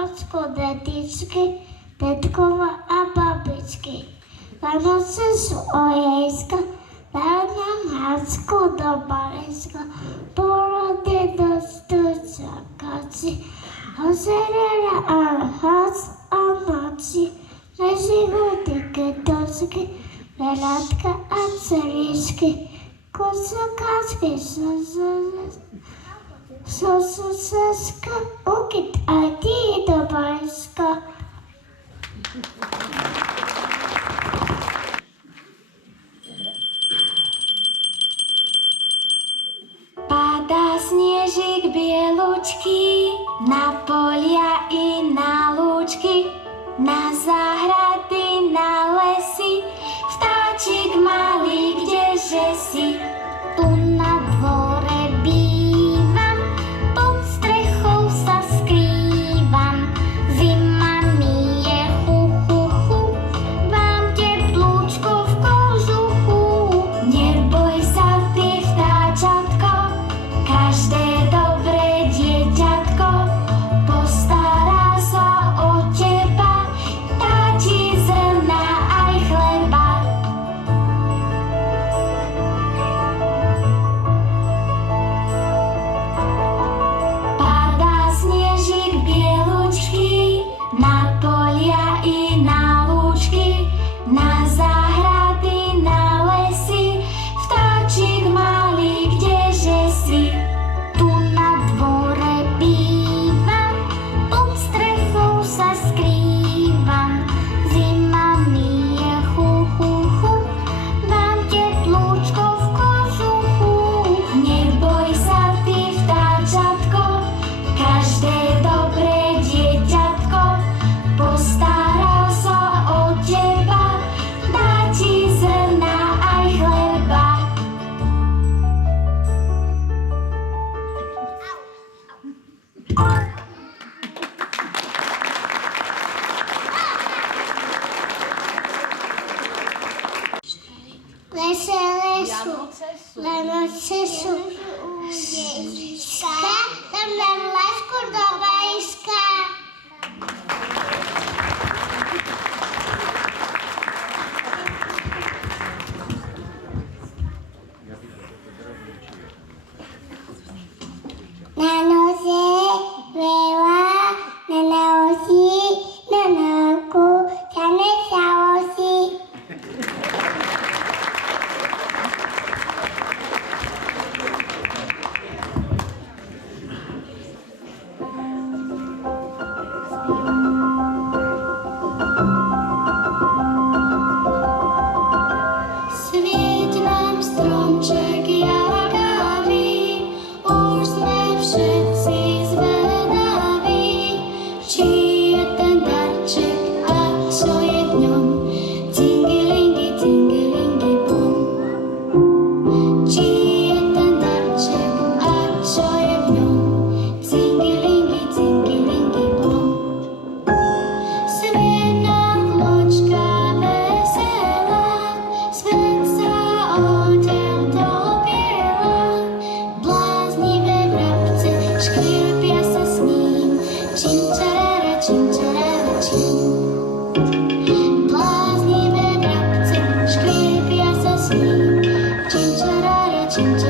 Ocko, detičky, detkova a babičky. Vánoce sú ojejska, daj nám hácku do baliska. Porody do čakači, hoserera a hác a noci. Neživú tiketočky, velátka a celičky. Kusokáčky, sosuseska, ukit a ty do baliska. Padá snežik bielučký na polia i na lúčky, na záhrady, na lesy. Vtáčik malý, kdeže si? Tu na dvore bývam, pod strechou sa skrývam. Zima mi je hu, hu, hu, vám teplúčko v kožuchu. Neboj sa ty, vtáčatko, každé dobré dieťatko postará sa o teba, dá ti zrna aj chleba. Padá snežik bielučký na polia i na lúčky, na záhrady, na lesy. Vtáčik malý, kdeže si? Tu na dvore bývam, pod strechou sa skrývam. Zima mi je hu, hu, hu, dám teplúčko v kožuchu. Neboj sa ty, vtáčatko, každé dobré dieťatko postará sa o teba, dá ti zrna aj chleba. Vánoce sú tam dám lásku do baliska. Na noze veľa, na nosi, na noku, sa nesalosi. Svieť nám stromček jaravý, už sme všetci zvedaví, či je ten darček a čo je v ňom. Cingilingi bom. Či je ten darček a čo je v ňom. Cingilingi bom. Svieť nám vločka veselá, svet sa odev do biela. Bláznivé vrabce škrípia sa s ním, činčarara, činčarara, čin. Bláznivé vrabce škrípia sa s ním, činčarara, činčarara.